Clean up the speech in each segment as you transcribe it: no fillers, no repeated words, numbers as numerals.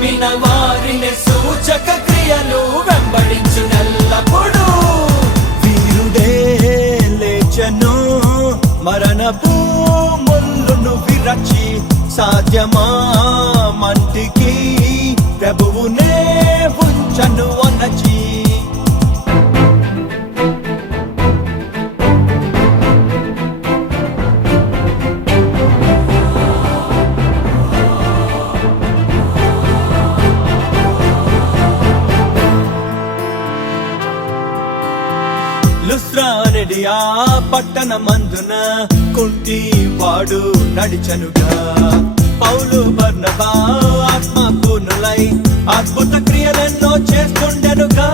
నమ్మిన వారిని సూచక క్రియలు వెంబడించునెల్లప్పుడు. వీరుడే లేచెను మరణపు ముళ్ళును విరచి, సాధ్యమా మంటికి ప్రభువునే ఉంచను అనచి. లుస్త్రానెడియా పట్టణమందున కుంటి వాడు నడిచనుగా, పౌలు బర్నబా ఆత్మపూర్ణులై అద్భుత క్రియలెన్నో చేస్తుండెనుగా.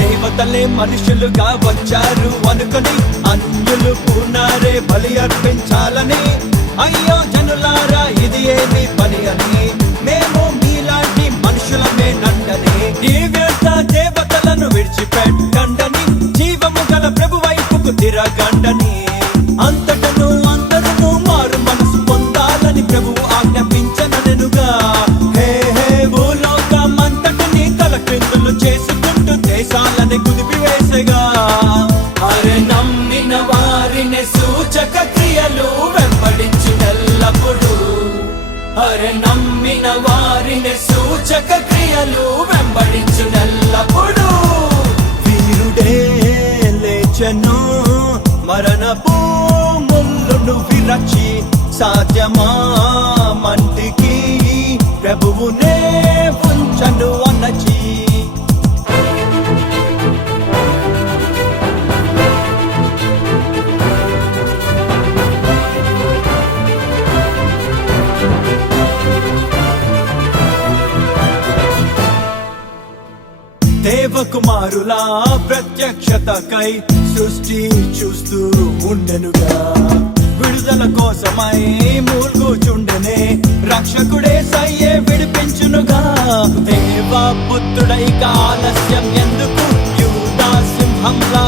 దేవతలే మనుషులుగా వచ్చారు అనుకొని అన్యులు పూనారే బలి అర్పించాలని. అయ్యో జనులారా ఇది ఏమి పని అని, మేము మీలాంటి మనుషులమేనంటని. దివ్యత దేవతలను విడిచిపెట్టండని, జీవము గల ప్రభు వైపుకు తిరగండని. అంతటను అందరూ మారు మనసు పొందాలని ప్రభువు ఆజ్ఞాపించనెనుగా. హే హే భూలోకమంతటిని తలక్రిందులు చేసుకుంటూ దేశాలని కుదిపివేసగా. అరె నమ్మిన వారిని సూచక క్రియలు వెంబడించునెల్లప్పుడు. అరె నమ్మిన వారిని సూచక క్రియలు వెంబడించునెల్లప్పుడు. వీరుడే లేచెను మరణపు ముళ్ళును విరచి, సాధ్యమా మంటికి ప్రభువునే ఉంచను అనచి. దేవకుమారులా ప్రత్యక్షతకై సృష్టి చూస్తూ ఉండెనుగా. విడుదల కోసమై మూల్గుచుండెనే రక్షకుడే సయ్యే విడిపించునుగా. దేవ పుత్రుడై ఆలస్యం ఎందుకు, యూదా సింహంలా